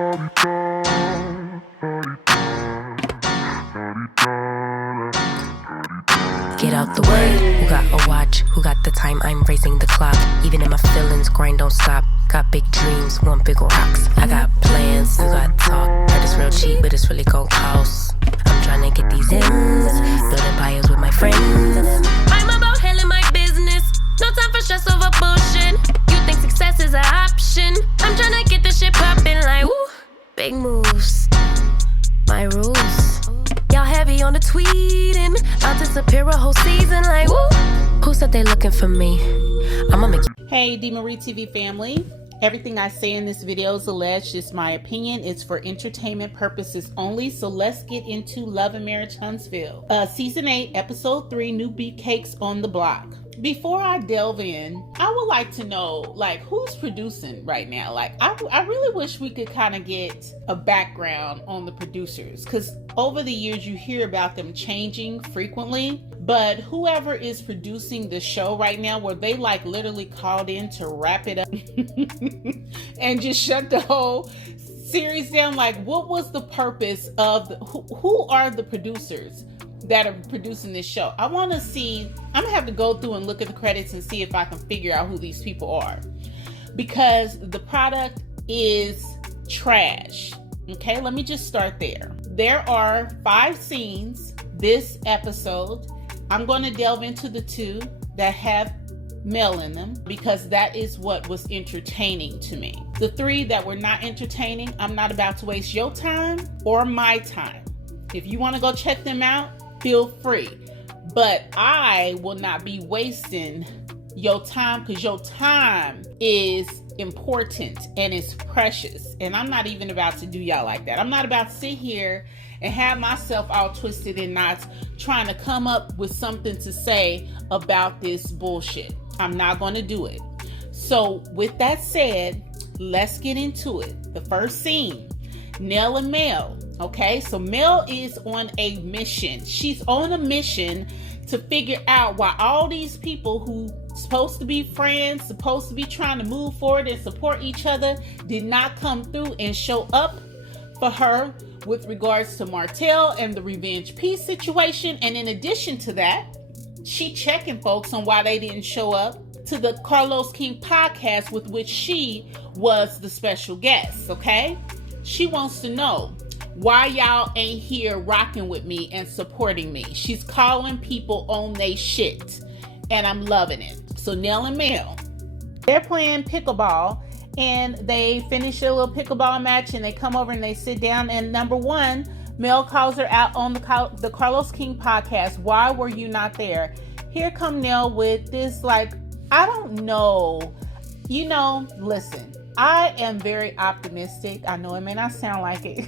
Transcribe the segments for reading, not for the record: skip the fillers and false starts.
Get out the way. Who got a watch? Who got the time? I'm raising the clock. Even in my feelings, grind don't stop. Got big dreams, want big rocks. I got plans, you got talk. Heard it's real cheap, but it's really gon' cost. I'm tryna get these ends, building empires with my friends. I'm about handling my business. No time for stress over bullshit. You think success is an option? I'm tryna get this shit poppin' like woo. Big moves, my rules. Y'all heavy on the tweeting. I'll disappear a whole season like woo. Who said they looking for me? I'ma make you. Hey, DMarie TV family. Everything I say in this video is alleged. It's my opinion. It's for entertainment purposes only. So let's get into Love and Marriage Huntsville. Season 8, Episode 3, New Beefcakes on the Block. Before I delve in, I would like to know, like, who's producing right now? Like, I really wish we could kind of get a background on the producers, because over the years you hear about them changing frequently. But whoever is producing the show right now, where they like literally called in to wrap it up and just shut the whole series down, like, what was the purpose of who are the producers that are producing this show? I want to see. I'm gonna have to go through and look at the credits and see if I can figure out who these people are, because the product is trash. Okay, let me just start there. There are 5 scenes this episode. I'm going to delve into the 2 that have Mel in them, because that is what was entertaining to me. The 3 that were not entertaining, I'm not about to waste your time or my time. If you want to go check them out, feel free. But I will not be wasting your time, because your time is important and it's precious. And I'm not even about to do y'all like that. I'm not about to sit here and have myself all twisted in knots trying to come up with something to say about this bullshit. I'm not going to do it. So with that said, let's get into it. The first scene, Niel and Mel. Okay, so Mel is on a mission. She's on a mission to figure out why all these people who supposed to be friends, supposed to be trying to move forward and support each other, did not come through and show up for her with regards to Martell and the revenge peace situation. And in addition to that, she checking folks on why they didn't show up to the Carlos King podcast, with which she was the special guest. Okay, she wants to know why y'all ain't here rocking with me and supporting me. She's calling people on they shit, and I'm loving it. So Niel and Mel, they're playing pickleball, and they finish a little pickleball match, and they come over and they sit down, and number 1, Mel calls her out on the Carlos King podcast. Why were you not there? Here come Niel with this, like, I don't know. You know, listen, I am very optimistic. I know it may not sound like it,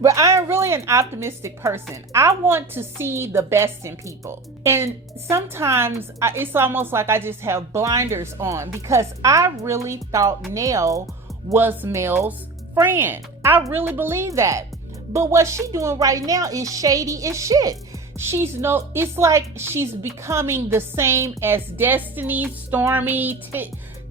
but I am really an optimistic person. I want to see the best in people. And sometimes it's almost like I just have blinders on, because I really thought Niel was Mel's friend. I really believe that. But what she's doing right now is shady as shit. It's like she's becoming the same as Destiny, Stormie,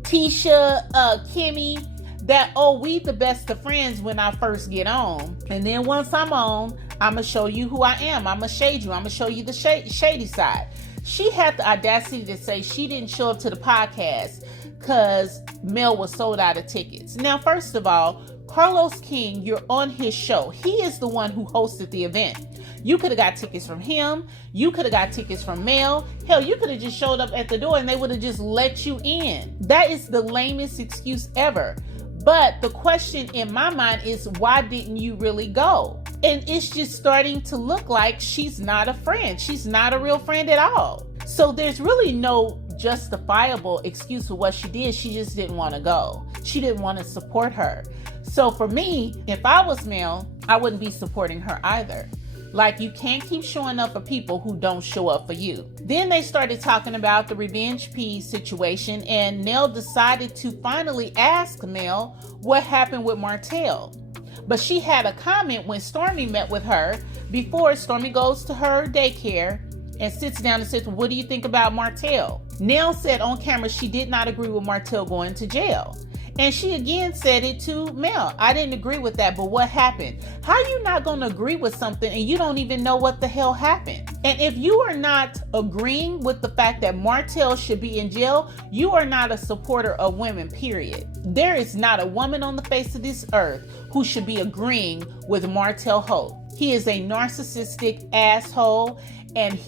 Tisha, Kimmy, that, oh, we the best of friends when I first get on. And then once I'm on, I'm going to show you who I am. I'm going to shade you. I'm going to show you the shady side. She had the audacity to say she didn't show up to the podcast because Mel was sold out of tickets. Now, first of all, Carlos King, you're on his show. He is the one who hosted the event. You could have got tickets from him. You could have got tickets from Mel. Hell, you could have just showed up at the door and they would have just let you in. That is the lamest excuse ever. But the question in my mind is, why didn't you really go? And it's just starting to look like she's not a friend. She's not a real friend at all. So there's really no justifiable excuse for what she did. She just didn't want to go. She didn't want to support her. So for me, if I was Mel, I wouldn't be supporting her either. Like, you can't keep showing up for people who don't show up for you. Then they started talking about the revenge peas situation, and Niel decided to finally ask Mel what happened with Martell. But she had a comment when Stormie met with her before Stormie goes to her daycare and sits down and says, what do you think about Martell? Niel said on camera she did not agree with Martell going to jail. And she again said it to Mel. I didn't agree with that, but what happened? How are you not going to agree with something and you don't even know what the hell happened? And if you are not agreeing with the fact that Martell should be in jail, you are not a supporter of women, period. There is not a woman on the face of this earth who should be agreeing with Martell Holt. He is a narcissistic asshole, and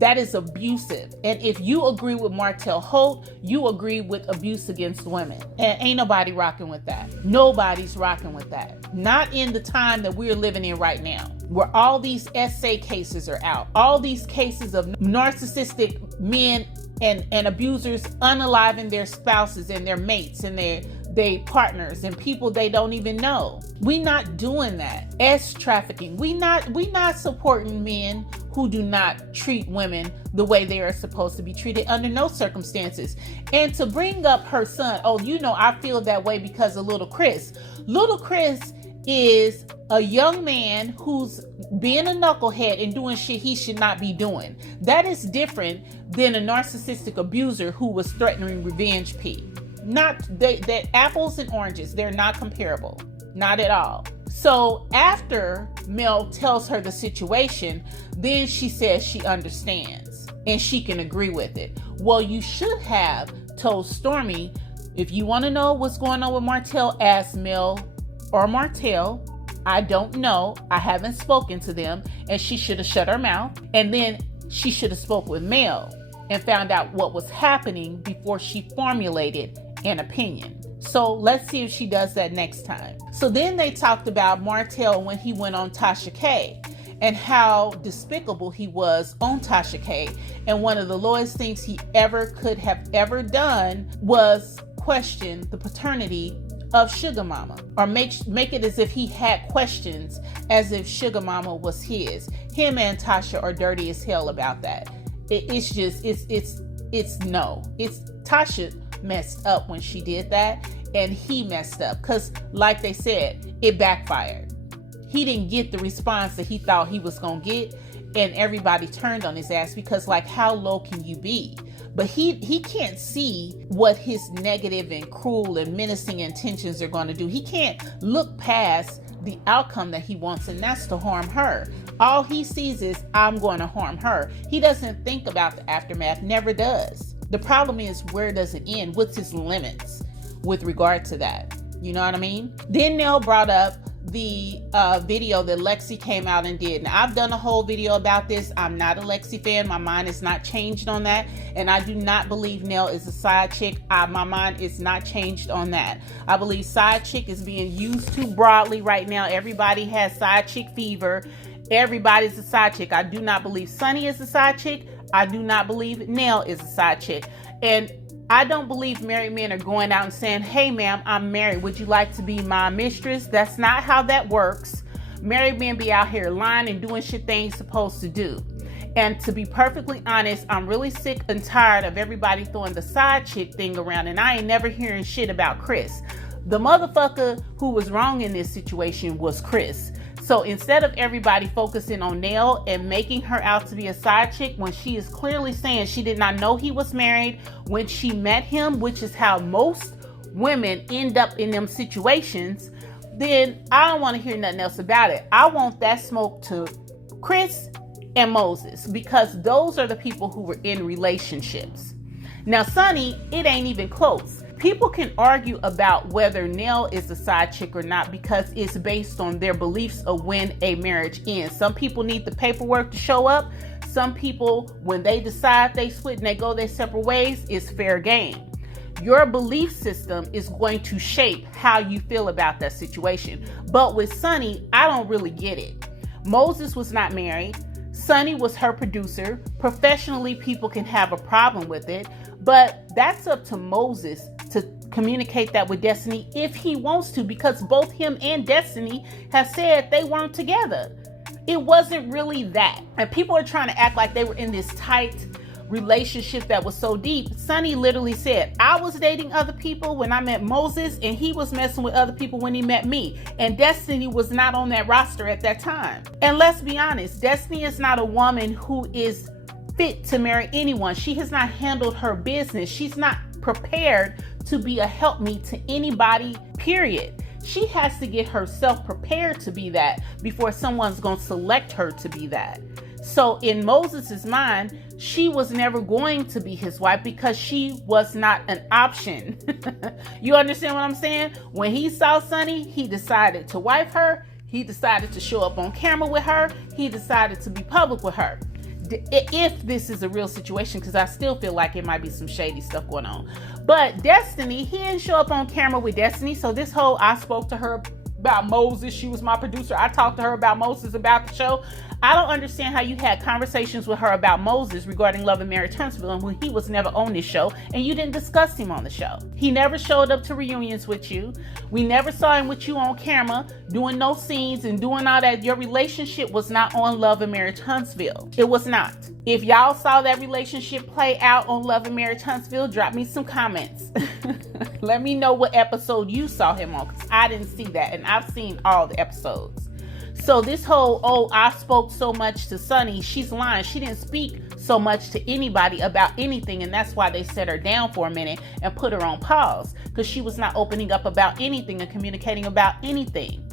that is abusive. And if you agree with Martell Holt, you agree with abuse against women. And ain't nobody rocking with that. Nobody's rocking with that. Not in the time that we're living in right now, where all these SA cases are out. All these cases of narcissistic men and abusers unaliving their spouses and their mates and their partners and people they don't even know. We not doing that. Trafficking. We not supporting men who do not treat women the way they are supposed to be treated under no circumstances. And to bring up her son, I feel that way because of little Chris. Little Chris is a young man who's being a knucklehead and doing shit he should not be doing. That is different than a narcissistic abuser who was threatening revenge P. They're apples and oranges. They're not comparable. Not at all. So after Mel tells her the situation, then she says she understands and she can agree with it. Well, you should have told Stormie, if you want to know what's going on with Martell, ask Mel or Martell. I don't know. I haven't spoken to them. And she should have shut her mouth. And then she should have spoke with Mel and found out what was happening before she formulated an opinion. So let's see if she does that next time. So then they talked about Martell when he went on Tasha K and how despicable he was on Tasha K. And one of the lowest things he could have ever done was question the paternity of Sugar Mama, or make it as if he had questions as if Sugar Mama was his. Him and Tasha are dirty as hell about that. Tasha messed up when she did that, and he messed up because, like they said, it backfired. He didn't get the response that he thought he was gonna get, and everybody turned on his ass because, like, how low can you be? But he can't see what his negative and cruel and menacing intentions are going to do. He can't look past the outcome that he wants, and that's to harm her. All he sees is, I'm going to harm her. He doesn't think about the aftermath, never does. The problem is, where does it end? What's his limits with regard to that? You know what I mean? Then Nell brought up the video that Lexi came out and did. Now, I've done a whole video about this. I'm not a Lexi fan. My mind is not changed on that. And I do not believe Nell is a side chick. My mind is not changed on that. I believe side chick is being used too broadly right now. Everybody has side chick fever. Everybody's a side chick. I do not believe Sunny is a side chick. I do not believe Nell is a side chick. And I don't believe married men are going out and saying, hey, ma'am, I'm married. Would you like to be my mistress? That's not how that works. Married men be out here lying and doing shit they ain't supposed to do. And to be perfectly honest, I'm really sick and tired of everybody throwing the side chick thing around, and I ain't never hearing shit about Chris. The motherfucker who was wrong in this situation was Chris. So instead of everybody focusing on Nell and making her out to be a side chick when she is clearly saying she did not know he was married when she met him, which is how most women end up in them situations, then I don't want to hear nothing else about it. I want that smoke to Chris and Moses, because those are the people who were in relationships. Now, Sunny, it ain't even close. People can argue about whether Nell is a side chick or not because it's based on their beliefs of when a marriage ends. Some people need the paperwork to show up. Some people, when they decide they split and they go their separate ways, it's fair game. Your belief system is going to shape how you feel about that situation. But with Sunny, I don't really get it. Moses was not married. Sunny was her producer. Professionally, people can have a problem with it, but that's up to Moses to communicate that with Destiny if he wants to, because both him and Destiny have said they weren't together. It wasn't really that. And people are trying to act like they were in this tight relationship that was so deep. Sunny literally said, I was dating other people when I met Moses, and he was messing with other people when he met me. And Destiny was not on that roster at that time. And let's be honest, Destiny is not a woman who is fit to marry anyone. She has not handled her business. She's not prepared to be a helpmeet to anybody, period. She has to get herself prepared to be that before someone's going to select her to be that. So in Moses's mind, she was never going to be his wife because she was not an option. You understand what I'm saying? When he saw Sunny, he decided to wife her. He decided to show up on camera with her. He decided to be public with her. If this is a real situation, because I still feel like it might be some shady stuff going on. But Destiny, he didn't show up on camera with Destiny. So this whole, I spoke to her about Moses. She was my producer. I talked to her about Moses, about the show. I don't understand how you had conversations with her about Moses regarding Love and Marriage Huntsville and when he was never on this show and you didn't discuss him on the show. He never showed up to reunions with you. We never saw him with you on camera doing no scenes and doing all that. Your relationship was not on Love and Marriage Huntsville. It was not. If y'all saw that relationship play out on Love and Marriage Huntsville, drop me some comments. Let me know what episode you saw him on, because I didn't see that and I've seen all the episodes. So this whole, oh, I spoke so much to Sunny, she's lying. She didn't speak so much to anybody about anything, and that's why they set her down for a minute and put her on pause, because she was not opening up about anything and communicating about anything.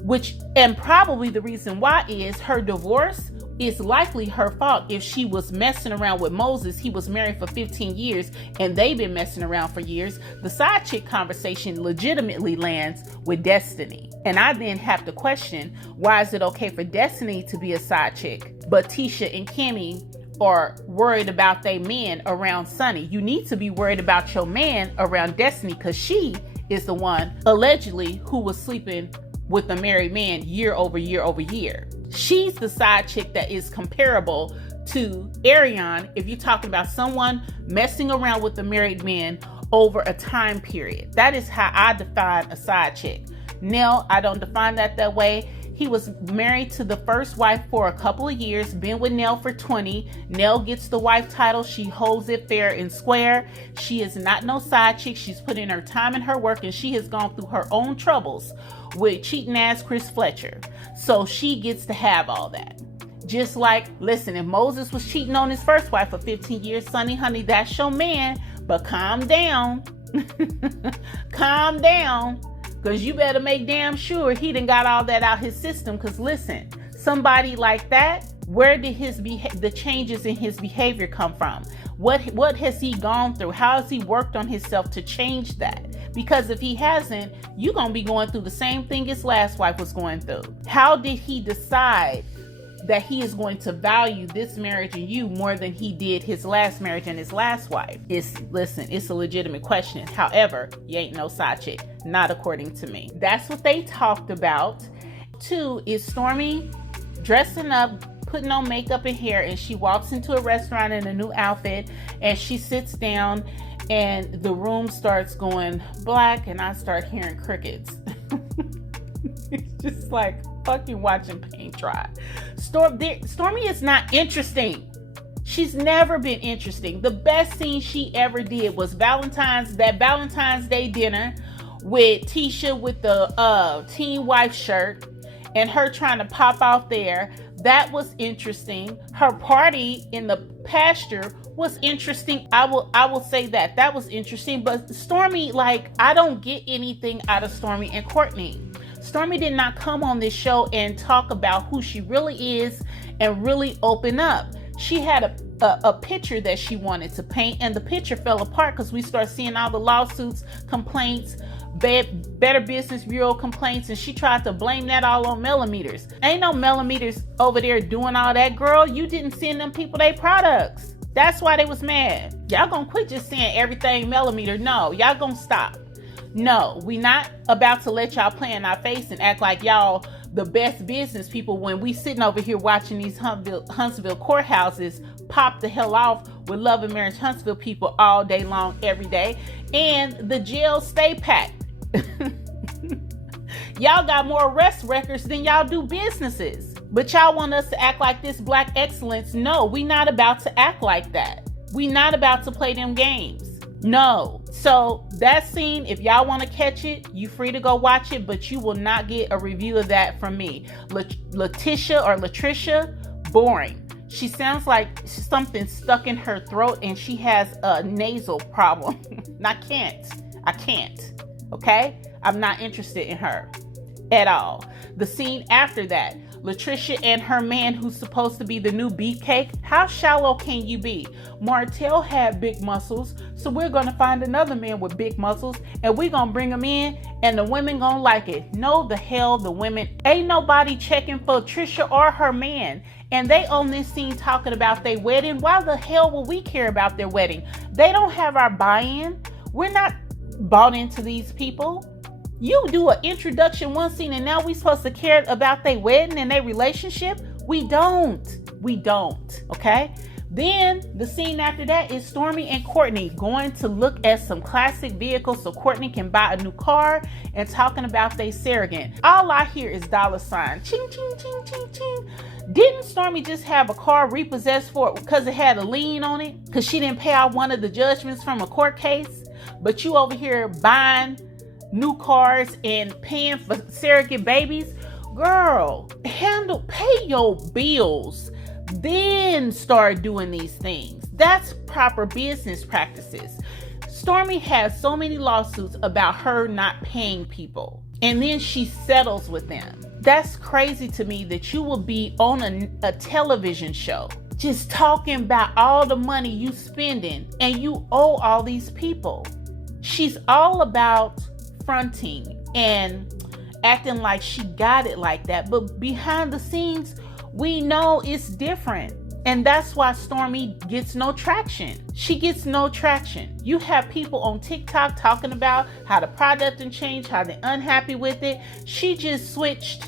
And probably the reason why is her divorce is likely her fault. If she was messing around with Moses, he was married for 15 years and they've been messing around for years. The side chick conversation legitimately lands with Destiny. And I then have to question, why is it okay for Destiny to be a side chick, but Tisha and Kimmy are worried about their men around Sunny? You need to be worried about your man around Destiny, because she is the one allegedly who was sleeping with a married man year over year over year. She's the side chick that is comparable to Ariane if you're talking about someone messing around with a married man over a time period. That is how I define a side chick. Niel, I don't define that way. He was married to the first wife for a couple of years, been with Niel for 20. Niel gets the wife title. She holds it fair and square. She is not no side chick. She's put in her time and her work, and she has gone through her own troubles with cheating ass Chris Fletcher. So she gets to have all that. Just like, listen, if Moses was cheating on his first wife for 15 years, Sunny, honey, that's your man. But calm down. Calm down. Because you better make damn sure he done got all that out his system. Because listen, somebody like that, where did the changes in his behavior come from? What has he gone through? How has he worked on himself to change that? Because if he hasn't, you're going to be going through the same thing his last wife was going through. How did he decide that he is going to value this marriage and you more than he did his last marriage and his last wife? It's a legitimate question. However, you ain't no side chick, not according to me. That's what they talked about. 2 is Stormie dressing up, putting on makeup and hair, and she walks into a restaurant in a new outfit and she sits down and the room starts going black and I start hearing crickets. It's just like fucking watching paint dry. Stormie is not interesting. She's never been interesting. The best scene she ever did was Valentine's Day dinner with Tisha with the teen wife shirt and her trying to pop out there. That was interesting. Her party in the pasture was interesting. I will say that was interesting. But Stormie, like, I don't get anything out of Stormie and Courtney. Stormie did not come on this show and talk about who she really is and really open up. She had a picture that she wanted to paint, and the picture fell apart because we start seeing all the lawsuits, complaints, Better Business Bureau complaints, and she tried to blame that all on millimeters. Ain't no millimeters over there doing all that, girl. You didn't send them people their products. That's why they was mad. Y'all gonna quit just saying everything millimeter. No, y'all gonna stop. No, we not about to let y'all play in our face and act like y'all the best business people when we sitting over here watching these Huntsville courthouses pop the hell off with Love and Marriage Huntsville people all day long, every day, and the jails stay packed. Y'all got more arrest records than y'all do businesses, but y'all want us to act like this black excellence. No, we not about to act like that. We not about to play them games. No. So that scene, if y'all want to catch it, you free to go watch it, but you will not get a review of that from me. Latricia, boring. She sounds like something stuck in her throat and she has a nasal problem. I I can't. Okay? I'm not interested in her at all. The scene after that, Latricia and her man who's supposed to be the new Beefcake. How shallow can you be? Martell had big muscles, so we're going to find another man with big muscles and we're going to bring him in and the women going to like it. No, the hell, the women. Ain't nobody checking for Tricia or her man. And they on this scene talking about their wedding. Why the hell will we care about their wedding? They don't have our buy-in. We're not bought into these people. You do an introduction one scene and now we supposed to care about their wedding and their relationship? We don't. Okay? Then the scene after that is Stormie and Courtney going to look at some classic vehicles so Courtney can buy a new car and talking about they surrogate. All I hear is dollar sign. Ching, ching, ching, ching, ching. Didn't Stormie just have a car repossessed for it because it had a lien on it? Because she didn't pay out one of the judgments from a court case? But you over here buying new cars and paying for surrogate babies? Girl, pay your bills, then start doing these things. That's proper business practices. Stormie has so many lawsuits about her not paying people, and then she settles with them. That's crazy to me that you will be on a television show just talking about all the money you spending and you owe all these people. She's all about fronting and acting like she got it like that, but behind the scenes we know it's different, and that's why Stormie gets no traction. She gets no traction. You have people on TikTok talking about how the product didn't change, how they're unhappy with it. She switched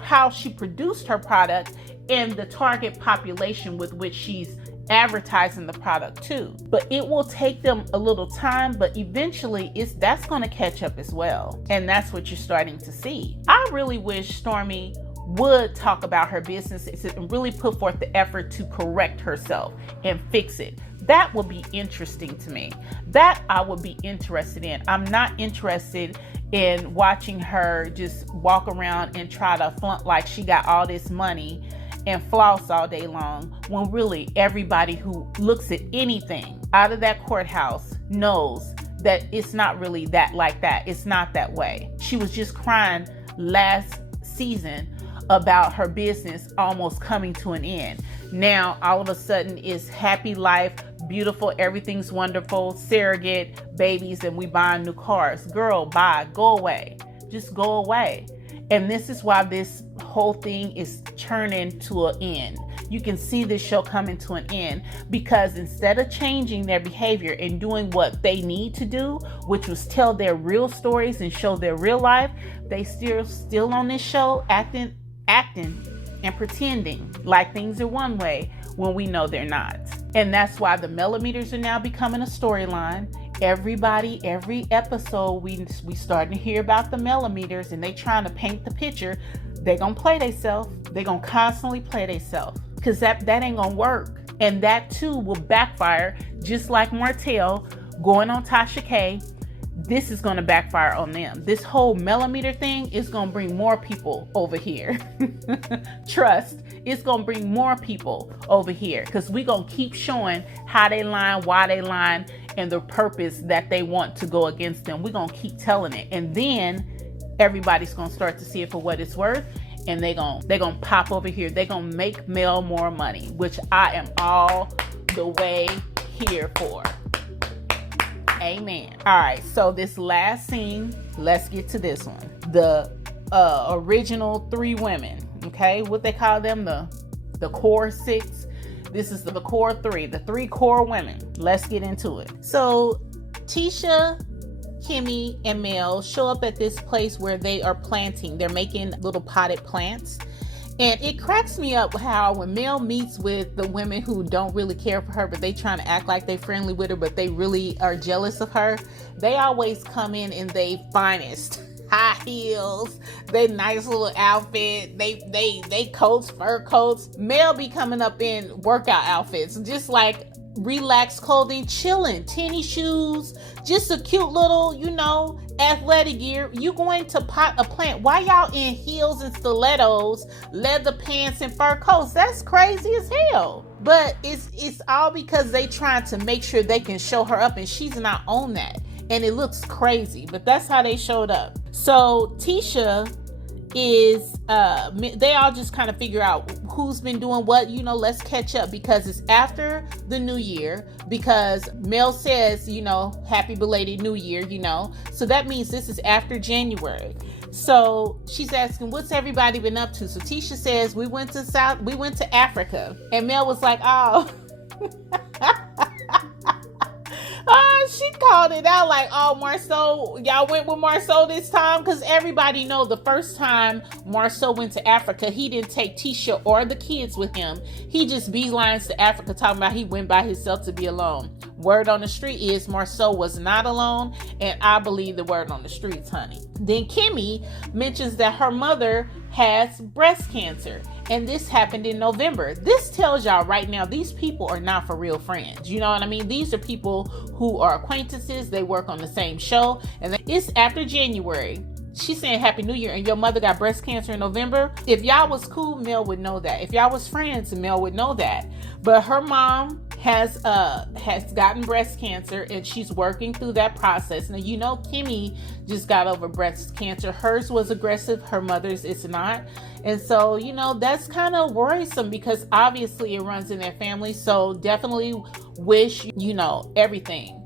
how she produced her product and the target population with which she's advertising the product too. But it will take them a little time, but eventually that's going to catch up as well. And that's what you're starting to see. I really wish Stormie would talk about her business and really put forth the effort to correct herself and fix it. That would be interesting to me. That I would be interested in. I'm not interested in watching her just walk around and try to flaunt like she got all this money and floss all day long, when really everybody who looks at anything out of that courthouse knows that it's not really that like that. It's not that way. She was just crying last season about her business almost coming to an end. Now all of a sudden it's happy life, beautiful, everything's wonderful, surrogate babies, and we buying new cars. Girl, bye, go away, just go away. And this is why this whole thing is turning to an end. You can see this show coming to an end because instead of changing their behavior and doing what they need to do, which was tell their real stories and show their real life, they still on this show acting and pretending like things are one way when we know they're not. And that's why the millimeters are now becoming a storyline. Everybody, every episode, we starting to hear about the millimeters, and they trying to paint the picture. They gonna play themselves. They gonna constantly play themselves, because that ain't gonna work. And that too will backfire, just like Martell going on Tasha K. This is going to backfire on them. This whole millimeter thing is going to bring more people over here. Trust, it's going to bring more people over here, because we're going to keep showing how they lying, why they lying, and the purpose that they want to go against them. We're going to keep telling it. And then everybody's going to start to see it for what it's worth. And they're going to pop over here. They're going to make Mel more money, which I am all the way here for. Amen. All right, so this last scene, let's get to this one. The original three women, okay? What they call them, the core six. This is the core three, the three core women. Let's get into it. So Tisha, Kimmy, and Mel show up at this place where they are planting. They're making little potted plants. And it cracks me up how when Mel meets with the women who don't really care for her, but they trying to act like they friendly with her, but they really are jealous of her, they always come in they finest. High heels, they nice little outfit, they coats, fur coats. Mel be coming up in workout outfits, just like relaxed clothing, chilling, tennis shoes, just a cute little, athletic gear. You going to pot a plant? Why y'all in heels and stilettos, leather pants and fur coats? That's crazy as hell. But it's all because they trying to make sure they can show her up, and she's not on that. And it looks crazy, but that's how they showed up. So Tisha is, they all just kind of figure out who's been doing what, let's catch up, because it's after the new year, because Mel says, happy belated new year, so that means this is after January. So she's asking, what's everybody been up to? So Tisha says, we went to Africa. And Mel was like, oh. She called it out like, oh, Marceau, y'all went with Marceau this time? Because everybody know the first time Marceau went to Africa, he didn't take Tisha or the kids with him. He just beelines to Africa talking about he went by himself to be alone. Word on the street is Marceau was not alone, and I believe the word on the streets, honey. Then Kimmy mentions that her mother has breast cancer, and this happened in November. This tells y'all right now, these people are not for real friends. You know what I mean? These are people who are acquaintances. They work on the same show, and it's after January. She's saying Happy New Year, and your mother got breast cancer in November. If y'all was cool, Mel would know that. If y'all was friends, Mel would know that. But her mom has gotten breast cancer, and she's working through that process. Now, Kimmy just got over breast cancer. Hers was aggressive. Her mother's is not. And so, that's kind of worrisome, because obviously it runs in their family. So definitely wish, everything,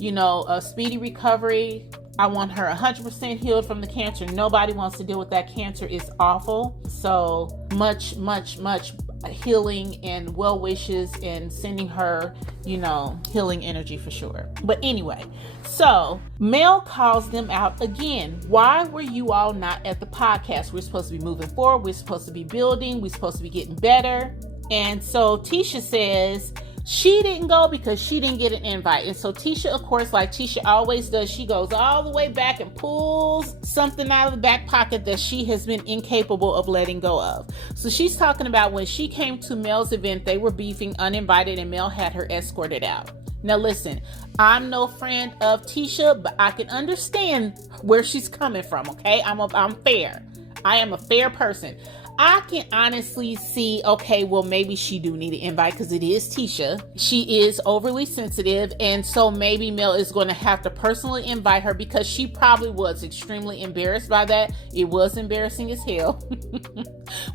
a speedy recovery. I want her 100% healed from the cancer. Nobody wants to deal with that. Cancer is awful. So much, much, much healing and well wishes, and sending her, healing energy for sure. But anyway, so Mel calls them out again. Why were you all not at the podcast? We're supposed to be moving forward. We're supposed to be building. We're supposed to be getting better. And so Tisha says she didn't go because she didn't get an invite. And so Tisha, of course, like Tisha always does, she goes all the way back and pulls something out of the back pocket that she has been incapable of letting go of. So she's talking about when she came to Mel's event, they were beefing uninvited, and Mel had her escorted out. Now listen, I'm no friend of Tisha, but I can understand where she's coming from, okay? I'm fair. I am a fair person. I can honestly see, okay, well, maybe she do need an invite because it is Tisha. She is overly sensitive, and so maybe Mel is going to have to personally invite her, because she probably was extremely embarrassed by that. It was embarrassing as hell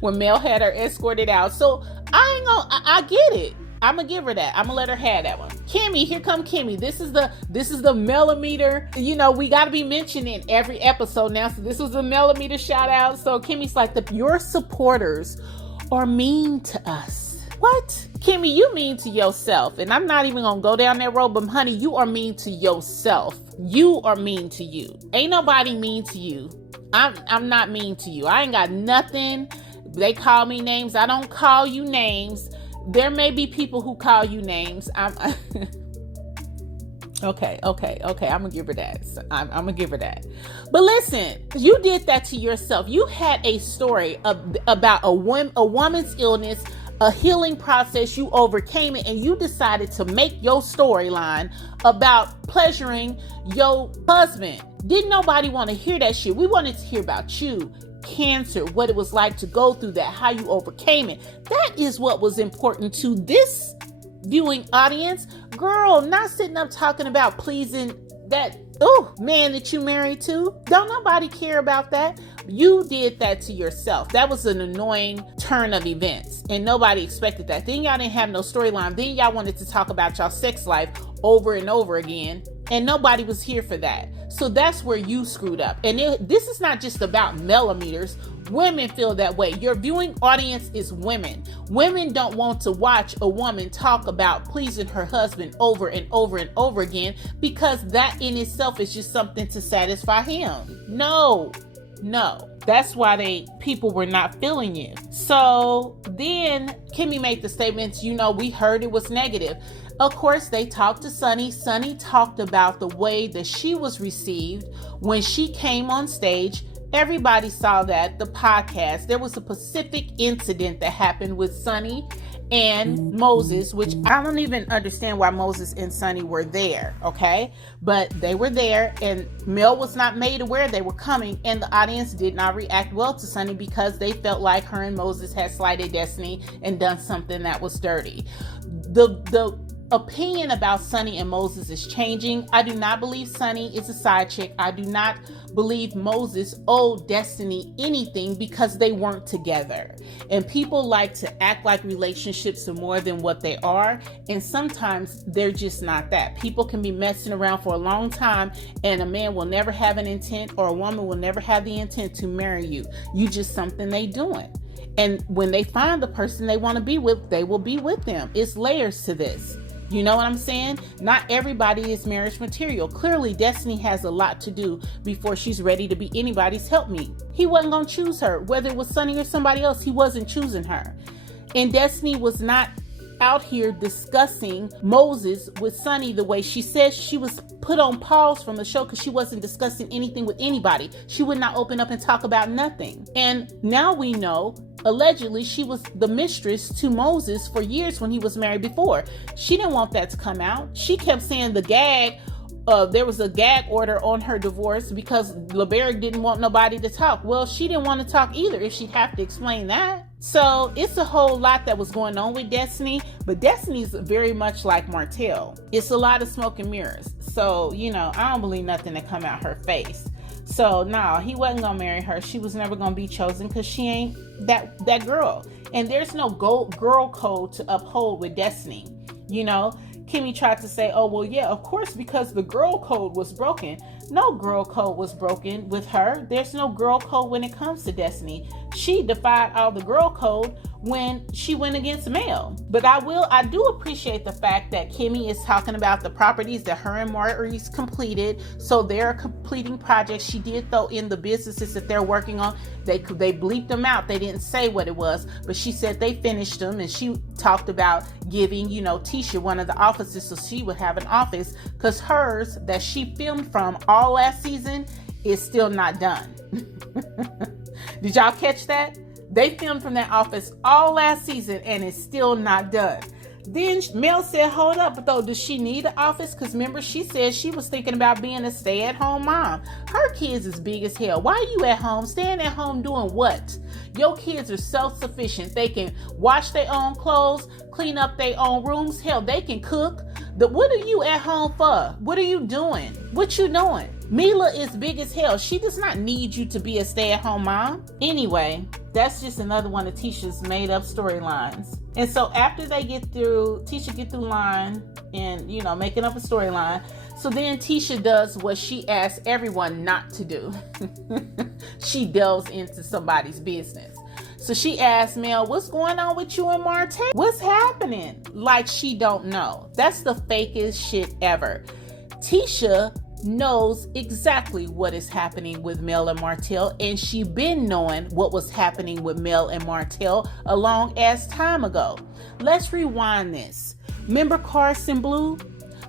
when Mel had her escorted out. So I get it. I'm gonna give her that. I'm gonna let her have that one. Kimmy, here come Kimmy. This is the millimeter. We gotta be mentioning every episode now. So this was a millimeter shout out. So Kimmy's like, your supporters are mean to us. What? Kimmy, you mean to yourself. And I'm not even gonna go down that road, but honey, you are mean to yourself. You are mean to you. Ain't nobody mean to you. I'm not mean to you. I ain't got nothing. They call me names. I don't call you names. There may be people who call you names. Okay. I'm gonna give her that. I'm gonna give her that. But listen, you did that to yourself. You had a story about a woman's illness, a healing process. You overcame it, and you decided to make your storyline about pleasuring your husband. Didn't nobody want to hear that shit. We wanted to hear about you. Cancer, what it was like to go through that, how you overcame it. That is what was important to this viewing audience. Girl, not sitting up talking about pleasing that man that you married to. Don't nobody care about that. You did that to yourself. That was an annoying turn of events, and nobody expected that. Then y'all didn't have no storyline. Then y'all wanted to talk about y'all sex life over and over again, and nobody was here for that. So that's where you screwed up. And this is not just about millimeters. Women feel that way. Your viewing audience is women. Women don't want to watch a woman talk about pleasing her husband over and over and over again, because that in itself is just something to satisfy him. No. That's why people were not feeling you. So then Kimmy made the statements, we heard it was negative. Of course, they talked to Sunny. Sunny talked about the way that she was received when she came on stage. Everybody saw that, the podcast. There was a specific incident that happened with Sunny, and Moses, which I don't even understand why Moses and Sonny were there, okay? But they were there, and Mel was not made aware they were coming, and the audience did not react well to Sonny because they felt like her and Moses had slighted Destiny and done something that was dirty. The opinion about Sonny and Moses is changing. I do not believe Sonny is a side chick. I do not believe Moses owed Destiny anything because they weren't together. And people like to act like relationships are more than what they are. And sometimes they're just not that. People can be messing around for a long time and a man will never have an intent, or a woman will never have the intent to marry you. You just something they doing. And when they find the person they want to be with, they will be with them. It's layers to this. You know what I'm saying? Not everybody is marriage material. Clearly, Destiny has a lot to do before she's ready to be anybody's helpmeet. He wasn't going to choose her. Whether it was Sonny or somebody else, he wasn't choosing her. And Destiny was not out here discussing Moses with Sonny the way she said. She was put on pause from the show because she wasn't discussing anything with anybody. She would not open up and talk about nothing. And now we know, allegedly, she was the mistress to Moses for years when he was married before. She didn't want that to come out. She kept saying the gag, there was a gag order on her divorce because LeBerick didn't want nobody to talk. Well, she didn't want to talk either if she'd have to explain that. So it's a whole lot that was going on with Destiny, but Destiny's very much like Martell. It's a lot of smoke and mirrors. So, I don't believe nothing that come out her face. So no, he wasn't gonna marry her. She was never gonna be chosen because she ain't that girl. And there's no girl code to uphold with Destiny. Kimmy tried to say, oh, well, yeah, of course, because the girl code was broken. No girl code was broken with her. There's no girl code when it comes to Destiny. She defied all the girl code when she went against Mel. But I do appreciate the fact that Kimmy is talking about the properties that her and Maurice completed. So they're completing projects. She did throw in the businesses that they're working on. They bleeped them out. They didn't say what it was, but she said they finished them. And she talked about giving, Tisha one of the offices so she would have an office, because hers that she filmed from all last season is still not done. Did y'all catch that? They filmed from that office all last season and it's still not done. Then Mel said, hold up, but though, does she need an office? Because remember, she said she was thinking about being a stay-at-home mom. Her kids is big as hell. Why are you at home? Staying at home doing what? Your kids are self-sufficient. They can wash their own clothes, clean up their own rooms. Hell, they can cook. What are you at home for? What are you doing? What you doing? Mila is big as hell. She does not need you to be a stay-at-home mom. Anyway, that's just another one of Tisha's made-up storylines. And so after they Tisha get through line and, making up a storyline. So then Tisha does what she asks everyone not to do. She delves into somebody's business. So she asked Mel, what's going on with you and Martell? What's happening? Like she don't know. That's the fakest shit ever. Tisha knows exactly what is happening with Mel and Martell, and she been knowing what was happening with Mel and Martell a long ass time ago. Let's rewind this. Remember Carson Blue,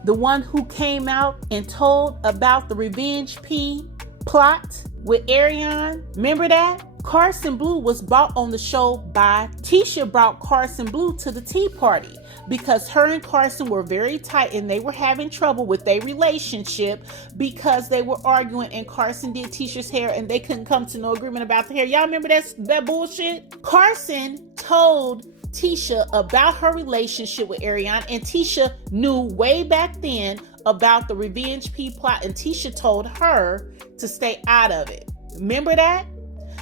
the one who came out and told about the Revenge P plot with Ariane? Remember that? Carson Blue was brought on the show by Tisha. Brought Carson Blue to the tea party because her and Carson were very tight and they were having trouble with their relationship because they were arguing and Carson did Tisha's hair and they couldn't come to no agreement about the hair. Y'all remember that bullshit? Carson told Tisha about her relationship with Ariane, and Tisha knew way back then about the Revenge P plot, and Tisha told her to stay out of it. Remember that?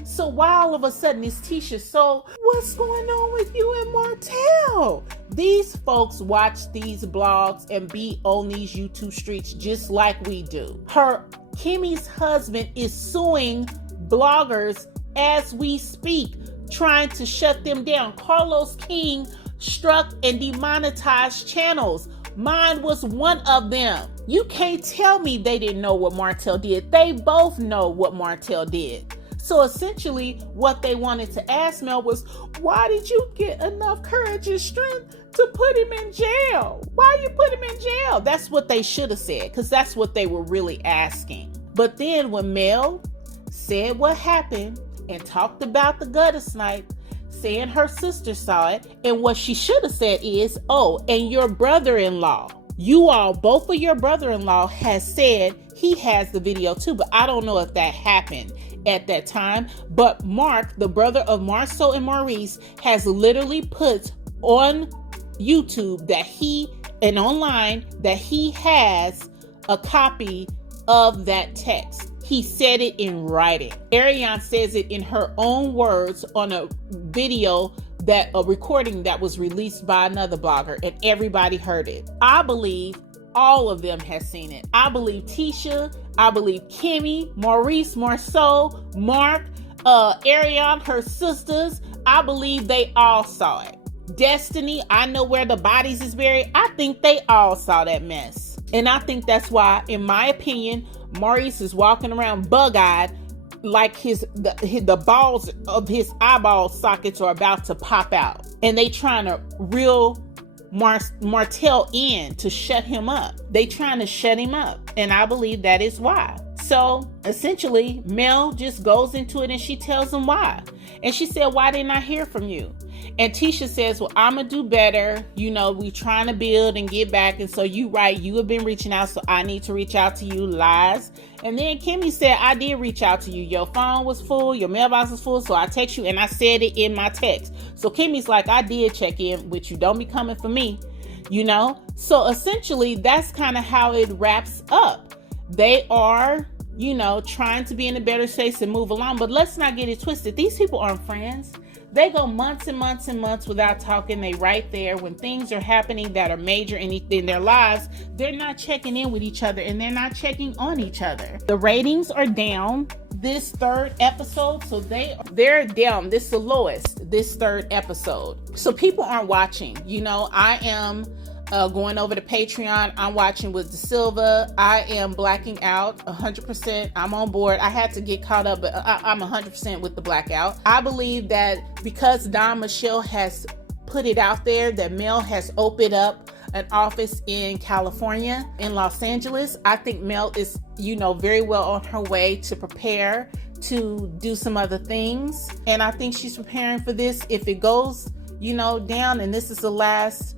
So why all of a sudden is Tisha so, what's going on with you and Martell? These folks watch these blogs and be on these YouTube streets just like we do. Kimmy's husband is suing bloggers as we speak, trying to shut them down. Carlos King struck and demonetized channels. Mine was one of them. You can't tell me they didn't know what Martell did. They both know what Martell did. So essentially, what they wanted to ask Mel was, why did you get enough courage and strength to put him in jail? Why you put him in jail? That's what they should have said, because that's what they were really asking. But then when Mel said what happened and talked about the gutter snipe, saying her sister saw it. And what she should have said is, oh, and your brother-in-law. You all, both of your brother-in-law has said he has the video too, but I don't know if that happened at that time. But Mark, the brother of Marceau and Maurice, has literally put on YouTube and online that he has a copy of that text. He said it in writing. Ariane says it in her own words on a video, that a recording that was released by another blogger, and everybody heard it. I believe all of them has seen it. I believe Tisha, I believe Kimmy, Maurice, Marceau, Mark, Ariane, her sisters, I believe they all saw it. Destiny, I know where the bodies is buried. I think they all saw that mess. And I think that's why, in my opinion, Maurice is walking around bug-eyed, like the balls of his eyeball sockets are about to pop out. And they trying to reel Martell in to shut him up. They trying to shut him up. And I believe that is why. So essentially, Mel just goes into it and she tells him why. And she said, why didn't I hear from you? And Tisha says, well, I'm going to do better. You know, we trying to build and get back. And so you right, you have been reaching out. So I need to reach out to you. Lies. And then Kimmy said, I did reach out to you. Your phone was full. Your mailbox was full. So I text you and I said it in my text. So Kimmy's like, I did check in with you. Don't be coming for me. You know? So essentially, that's kind of how it wraps up. They are, you know, trying to be in a better space and move along. But let's not get it twisted. These people aren't friends. They go months and months and months without talking. They right there when things are happening that are major in their lives. They're not checking in with each other and they're not checking on each other. The ratings are down this third episode. So they're down. This is the lowest, this third episode. So people aren't watching. You know, I am going over to Patreon. I'm watching with De Silva. I am blacking out 100%. I'm on board. I had to get caught up, but I'm 100% with the blackout. I believe that because Don Michelle has put it out there that Mel has opened up an office in California, in Los Angeles, I think Mel is, you know, very well on her way to prepare to do some other things. And I think she's preparing for this. If it goes, you know, down and this is the last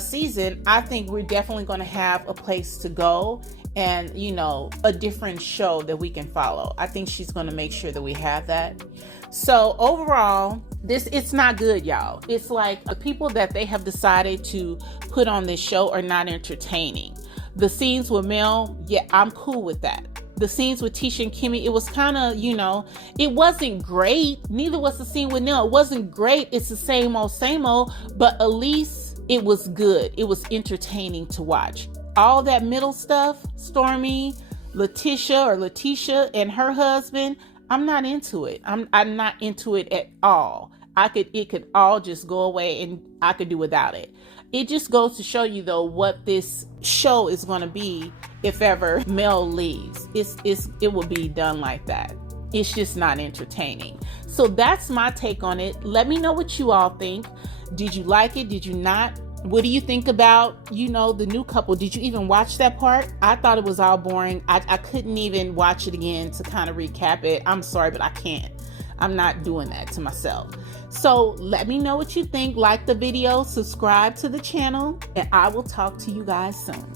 season, I think we're definitely going to have a place to go and, you know, a different show that we can follow. I think she's going to make sure that we have that. So overall, it's not good, y'all. It's like the people that they have decided to put on this show are not entertaining. The scenes with Mel, yeah, I'm cool with that. The scenes with Tisha and Kimmy, it was kind of, you know, it wasn't great. Neither was the scene with Niel. It wasn't great. It's the same old, but at least it was good. It was entertaining to watch. All that middle stuff, Stormie, Letitia and her husband, I'm not into it. I'm not into it at all. It could all just go away and I could do without it. It just goes to show you though what this show is going to be if ever Mel leaves. It will be done like that. It's just not entertaining. So that's my take on it. Let me know what you all think. Did you like it? Did you not? What do you think about, you know, the new couple? Did you even watch that part? I thought it was all boring. I couldn't even watch it again to kind of recap it. I'm sorry, but I can't. I'm not doing that to myself. So let me know what you think. Like the video, subscribe to the channel, and I will talk to you guys soon.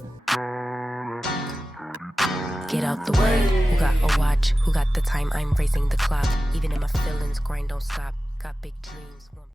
Get out the way. Who got a watch? Who got the time? I'm raising the clock. Even if my feelings grind don't stop. Got big dreams.